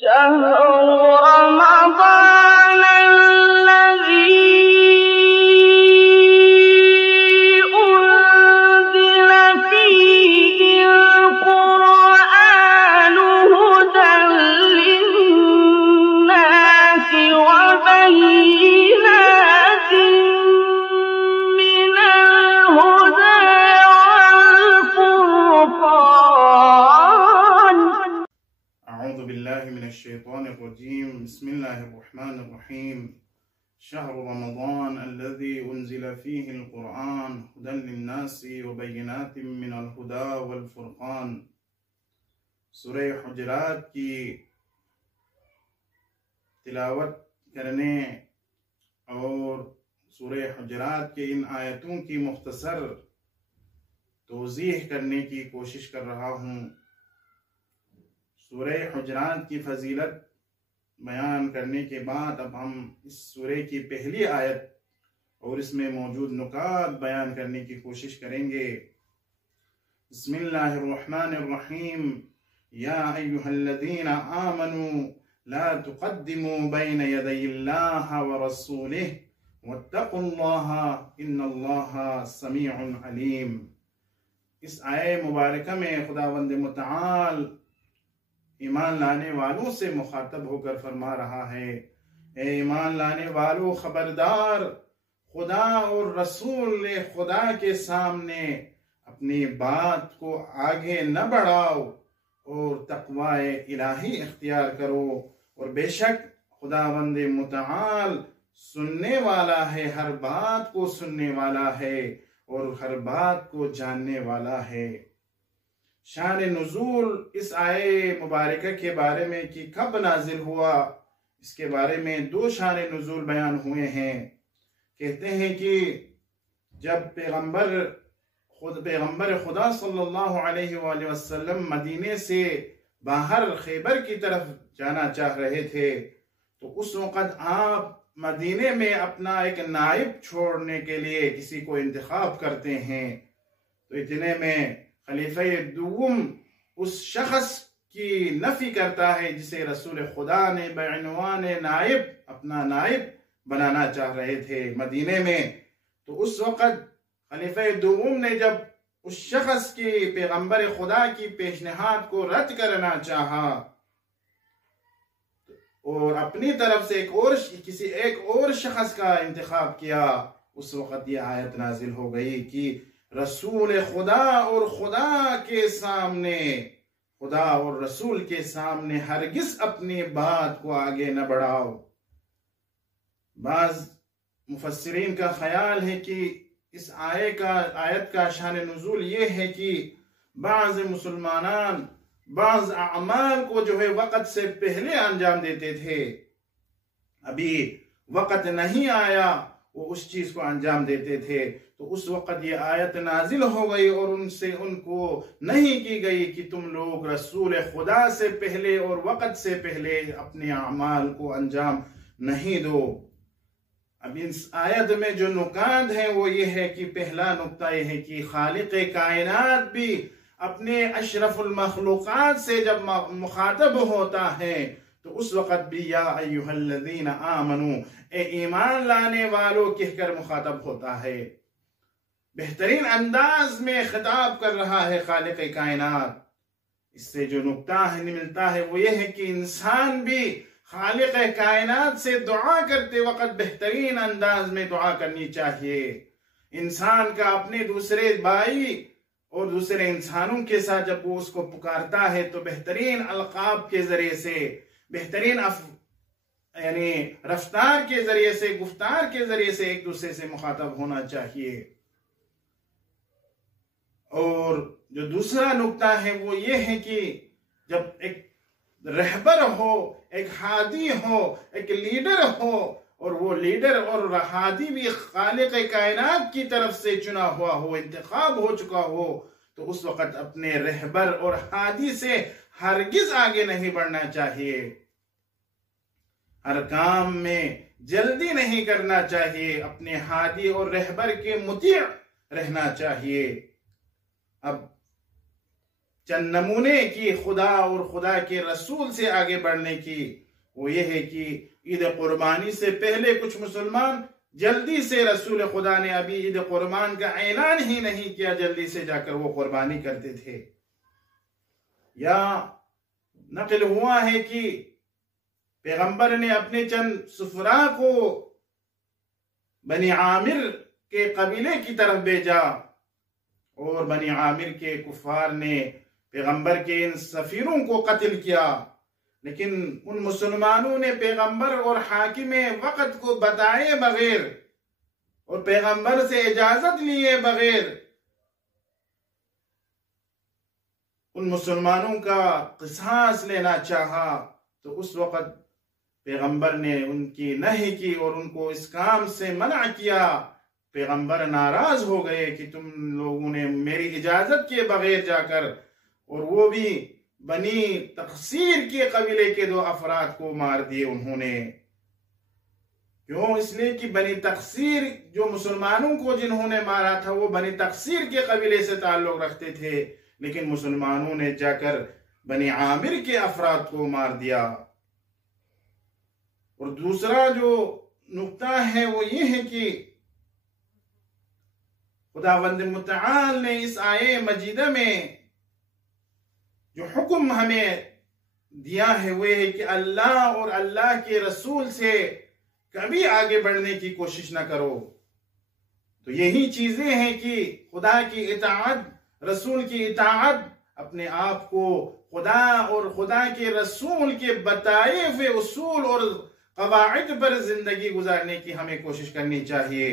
شهر رمضان الذي أنزل فيه القرآن هدى للناس وبينات من الهدى والفرقان. أعوذ بالله من الشيطان الرجيم. بسم الله الرحمن الرحيم. شهر رمضان الذي أنزل فيه القرآن هدى للناس وبينات من الهدى والفرقان. سورہ حجرات کی تلاوت کرنے اور سورہ حجرات کے ان آیتوں کی مختصر توضیح کرنے کی کوشش کر رہا ہوں۔ سورہ حجرات کی فضیلت بیان کرنے کے بعد اب ہم اس سورہ کی پہلی آیت اور اس میں موجود نکات بیان کرنے کی کوشش کریں گے۔ بسم اللہ الرحمن الرحیم۔ یا ایہا الذین آمنوا لا تقدموا بین یدی اللہ ورسولہ واتقوا اللہ ان اللہ سمیع علیم۔ اس آیہ مبارکہ میں خداوند متعال ایمان لانے والوں سے مخاطب ہو کر فرما رہا ہے، اے ایمان لانے والوں، خبردار، خدا اور رسول خدا کے سامنے اپنی بات کو آگے نہ بڑھاؤ اور تقوی الہی اختیار کرو، اور بے شک خداوند متعال سننے والا ہے، ہر بات کو سننے والا ہے اور ہر بات کو جاننے والا ہے۔ شان نزول اس آیے مبارکہ کے بارے میں کہ کب نازل ہوا، اس کے بارے میں دو شان نزول بیان ہوئے ہیں۔ کہتے ہیں کہ جب پیغمبر خدا صلی اللہ علیہ وآلہ وسلم مدینے سے باہر خیبر کی طرف جانا چاہ رہے تھے تو اس وقت آپ مدینے میں اپنا ایک نائب چھوڑنے کے لیے کسی کو انتخاب کرتے ہیں، تو اتنے میں خلیفہ دوم اس شخص کی نفی کرتا ہے جسے رسول خدا نے بعنوان نائب اپنا نائب بنانا چاہ رہے تھے مدینے میں۔ تو اس وقت خلیفہ دوم نے جب اس شخص کی پیغمبر خدا کی پیشنہاد کو رد کرنا چاہا اور اپنی طرف سے کسی ایک اور شخص کا انتخاب کیا، اس وقت یہ آیت نازل ہو گئی کہ رسول خدا اور خدا اور رسول کے سامنے ہرگز اپنی بات کو آگے نہ بڑھاؤ۔ بعض مفسرین کا خیال ہے کہ اس آیت کا شان نزول یہ ہے کہ بعض مسلمانان بعض اعمال کو جو ہے وقت سے پہلے انجام دیتے تھے، ابھی وقت نہیں آیا وہ اس چیز کو انجام دیتے تھے، تو اس وقت یہ آیت نازل ہو گئی اور ان کو نہیں کی گئی کہ تم لوگ رسول خدا سے پہلے اور وقت سے پہلے اپنے اعمال کو انجام نہیں دو۔ اب اس آیت میں جو نکات ہیں وہ یہ ہے کہ پہلا نکتہ یہ ہے کہ خالق کائنات بھی اپنے اشرف المخلوقات سے جب مخاطب ہوتا ہے تو اس وقت بھی یا ایہا الذین آمنوا، اے ایمان لانے والوں کہہ کر مخاطب ہوتا ہے۔ بہترین انداز میں خطاب کر رہا ہے خالق کائنات۔ اس سے جو نکتہ ملتا ہے وہ یہ ہے کہ انسان بھی خالق کائنات سے دعا کرتے وقت بہترین انداز میں دعا کرنی چاہیے۔ انسان کا اپنے دوسرے بھائی اور دوسرے انسانوں کے ساتھ جب وہ اس کو پکارتا ہے تو بہترین القاب کے ذریعے سے، بہترین یعنی رفتار کے ذریعے سے، گفتار کے ذریعے سے ایک دوسرے سے مخاطب ہونا چاہیے۔ اور جو دوسرا نکتہ ہے وہ یہ ہے کہ جب ایک رہبر ہو، ایک ہادی ہو، ایک لیڈر ہو، اور وہ لیڈر اور ہادی بھی خالق کائنات کی طرف سے چنا ہوا ہو، انتخاب ہو چکا ہو، تو اس وقت اپنے رہبر اور ہادی سے ہرگز آگے نہیں بڑھنا چاہیے۔ ہر کام میں جلدی نہیں کرنا چاہیے، اپنے ہادی اور رہبر کے مطیع رہنا چاہیے۔ اب چند نمونے کی خدا اور خدا کے رسول سے آگے بڑھنے کی، وہ یہ ہے کہ عید قربانی سے پہلے کچھ مسلمان جلدی سے رسول خدا نے ابھی عید قربان کا اعلان ہی نہیں کیا، جلدی سے جا کر وہ قربانی کرتے تھے۔ یا نقل ہوا ہے کہ پیغمبر نے اپنے چند سفراء کو بنی عامر کے قبیلے کی طرف بھیجا، اور بنی عامر کے کفار نے پیغمبر کے ان سفیروں کو قتل کیا، لیکن ان مسلمانوں نے پیغمبر اور حاکم وقت کو بتائے بغیر اور پیغمبر سے اجازت لیے بغیر ان مسلمانوں کا قصاص لینا چاہا، تو اس وقت پیغمبر نے ان کی نہی کی اور ان کو اس کام سے منع کیا۔ پیغمبر ناراض ہو گئے کہ تم لوگوں نے میری اجازت کے بغیر جا کر، اور وہ بھی بنی تقصیر کے قبیلے کے 2 افراد کو مار دیے انہوں نے۔ کیوں؟ اس لیے کہ بنی تقصیر جو مسلمانوں کو جنہوں نے مارا تھا وہ بنی تقصیر کے قبیلے سے تعلق رکھتے تھے، لیکن مسلمانوں نے جا کر بنی عامر کے افراد کو مار دیا۔ اور دوسرا جو نقطہ ہے وہ یہ ہے کہ خداوند متعال نے اس آیے مجیدہ میں جو حکم ہمیں دیا ہے وہ ہے کہ اللہ اور اللہ کے رسول سے کبھی آگے بڑھنے کی کوشش نہ کرو۔ تو یہی چیزیں ہیں کہ خدا کی اطاعت، رسول کی اطاعت، اپنے آپ کو خدا اور خدا کے رسول کے بتائے ہوئے اصول اور قواعد پر زندگی گزارنے کی ہمیں کوشش کرنی چاہیے۔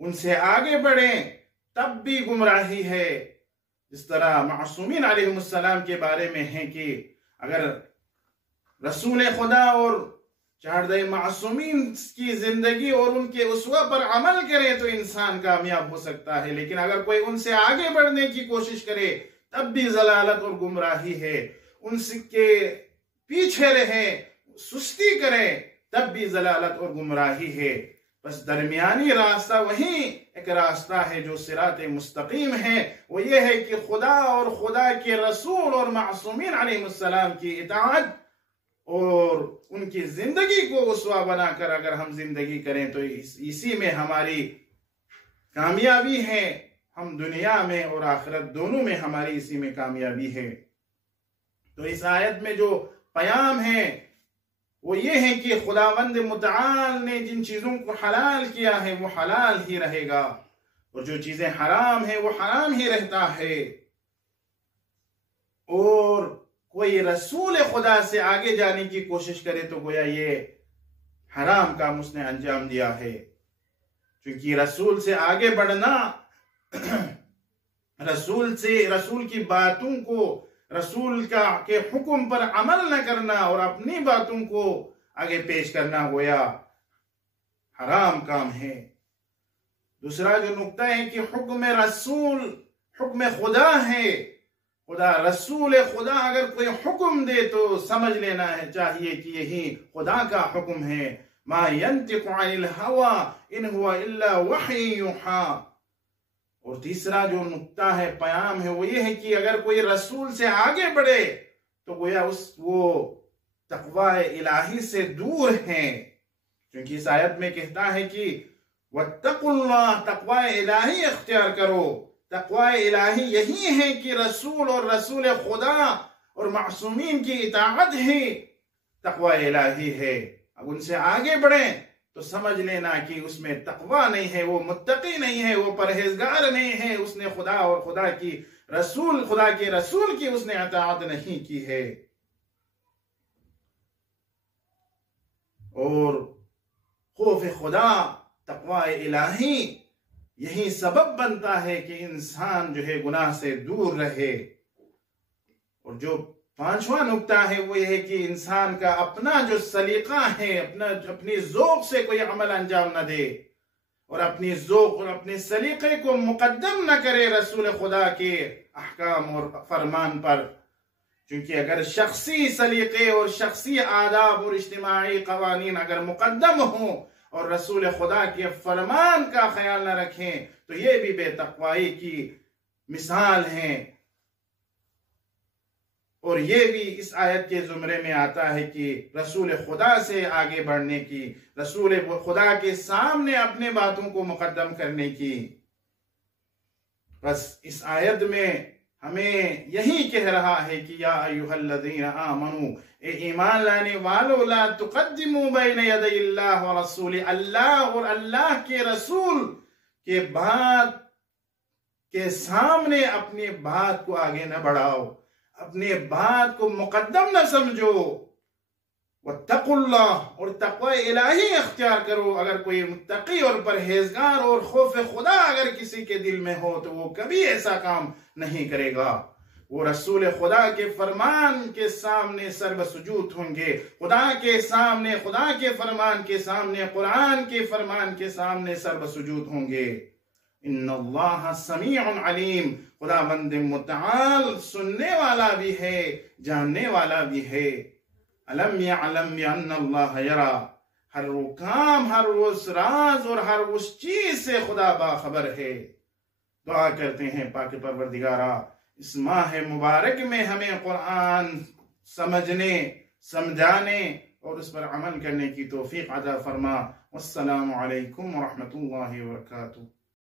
ان سے آگے بڑھیں تب بھی گمراہی ہے۔ جس طرح معصومین علیہ السلام کے بارے میں ہے کہ اگر رسول خدا اور چاردہ معصومین کی زندگی اور ان کے اسوہ پر عمل کرے تو انسان کامیاب ہو سکتا ہے، لیکن اگر کوئی ان سے آگے بڑھنے کی کوشش کرے تب بھی ضلالت اور گمراہی ہے۔ ان کے پیچھے رہے، سستی کرے تب بھی ضلالت اور گمراہی ہے۔ بس درمیانی راستہ وہی ایک راستہ ہے جو صراط مستقیم ہے، وہ یہ ہے کہ خدا اور خدا کے رسول اور معصومین علیہ السلام کی اطاعت اور ان کی زندگی کو اسوہ بنا کر اگر ہم زندگی کریں تو اسی میں ہماری کامیابی ہے۔ ہم دنیا میں اور آخرت دونوں میں ہماری اسی میں کامیابی ہے۔ تو اس آیت میں جو پیام ہے وہ یہ ہے کہ خداوند متعال نے جن چیزوں کو حلال کیا ہے وہ حلال ہی رہے گا، اور جو چیزیں حرام ہیں وہ حرام ہی رہتا ہے۔ اور کوئی رسول خدا سے آگے جانے کی کوشش کرے تو گویا یہ حرام کام اس نے انجام دیا ہے، کیونکہ رسول سے آگے بڑھنا، رسول کی باتوں کو، رسول کے حکم پر عمل نہ کرنا اور اپنی باتوں کو آگے پیش کرنا گویا حرام کام ہے۔ دوسرا جو نقطہ ہے کہ حکم رسول حکم خدا ہے۔ خدا رسول خدا اگر کوئی حکم دے تو سمجھ لینا ہے چاہیے کہ یہی خدا کا حکم ہے۔ ما ينطق عن الهوى ان هو الا وحی یوحی۔ اور تیسرا جو نقطہ ہے، پیام ہے، وہ یہ ہے کہ اگر کوئی رسول سے آگے بڑھے تو گویا وہ تقوی الہی سے دور ہیں، کیونکہ اس آیت میں کہتا ہے کہ وَاتَّقُوا اللَّهَ، تقوی الہی اختیار کرو۔ تقوی الہی یہی ہے کہ رسول اور رسول خدا اور معصومین کی اطاعت ہی تقوی الہی ہے۔ اب ان سے آگے بڑھیں تو سمجھ لینا کہ اس میں تقوی نہیں ہے، وہ متقی نہیں ہے، وہ پرہیزگار نہیں ہے، اس نے خدا اور خدا کے رسول کی اس نے اطاعت نہیں کی ہے۔ اور خوف خدا، تقوی الہی یہی سبب بنتا ہے کہ انسان جو ہے گناہ سے دور رہے۔ اور جو پانچواں نقطہ ہے وہ یہ ہے کہ انسان کا اپنا جو سلیقہ ہے، اپنی ذوق سے کوئی عمل انجام نہ دے، اور اپنی ذوق اور اپنے سلیقے کو مقدم نہ کرے رسول خدا کے احکام اور فرمان پر، کیونکہ اگر شخصی سلیقے اور شخصی آداب اور اجتماعی قوانین اگر مقدم ہوں اور رسول خدا کے فرمان کا خیال نہ رکھیں تو یہ بھی بے تقوائی کی مثال ہیں۔ اور یہ بھی اس آیت کے زمرے میں آتا ہے کہ رسول خدا سے آگے بڑھنے کی، رسول خدا کے سامنے اپنے باتوں کو مقدم کرنے کی۔ بس اس آیت میں ہمیں یہی کہہ رہا ہے کہ یا ایھا الذین آمنو، اے ایمان لانے والو، لا تقدموا بین یدی اللہ ورسولہ، اللہ اور اللہ کے رسول کے بات کے سامنے اپنی بات کو آگے نہ بڑھاؤ، اپنے بات کو مقدم نہ سمجھو۔ واتقوا اللہ، اور تقوی الہی اختیار کرو۔ اگر کوئی متقی اور پرہیزگار اور خوف خدا اگر کسی کے دل میں ہو تو وہ کبھی ایسا کام نہیں کرے گا۔ وہ رسول خدا کے فرمان کے سامنے سر بسجود ہوں گے، خدا کے سامنے، خدا کے فرمان کے سامنے، قرآن کے فرمان کے سامنے سر بسجود ہوں گے۔ ان اللہ سمیع علیم، خداوند متعال سننے والا بھی ہے، جاننے والا بھی ہے۔ الم یعلم بان اللہ یرا، ہر وہ کام، ہر اس راز اور ہر اس چیز سے خدا باخبر ہے۔ دعا کرتے ہیں پاک پروردگارا اس ماہ مبارک میں ہمیں قرآن سمجھنے، سمجھانے اور اس پر عمل کرنے کی توفیق عطا فرما۔ والسلام علیکم ورحمۃ اللہ وبرکاتہ۔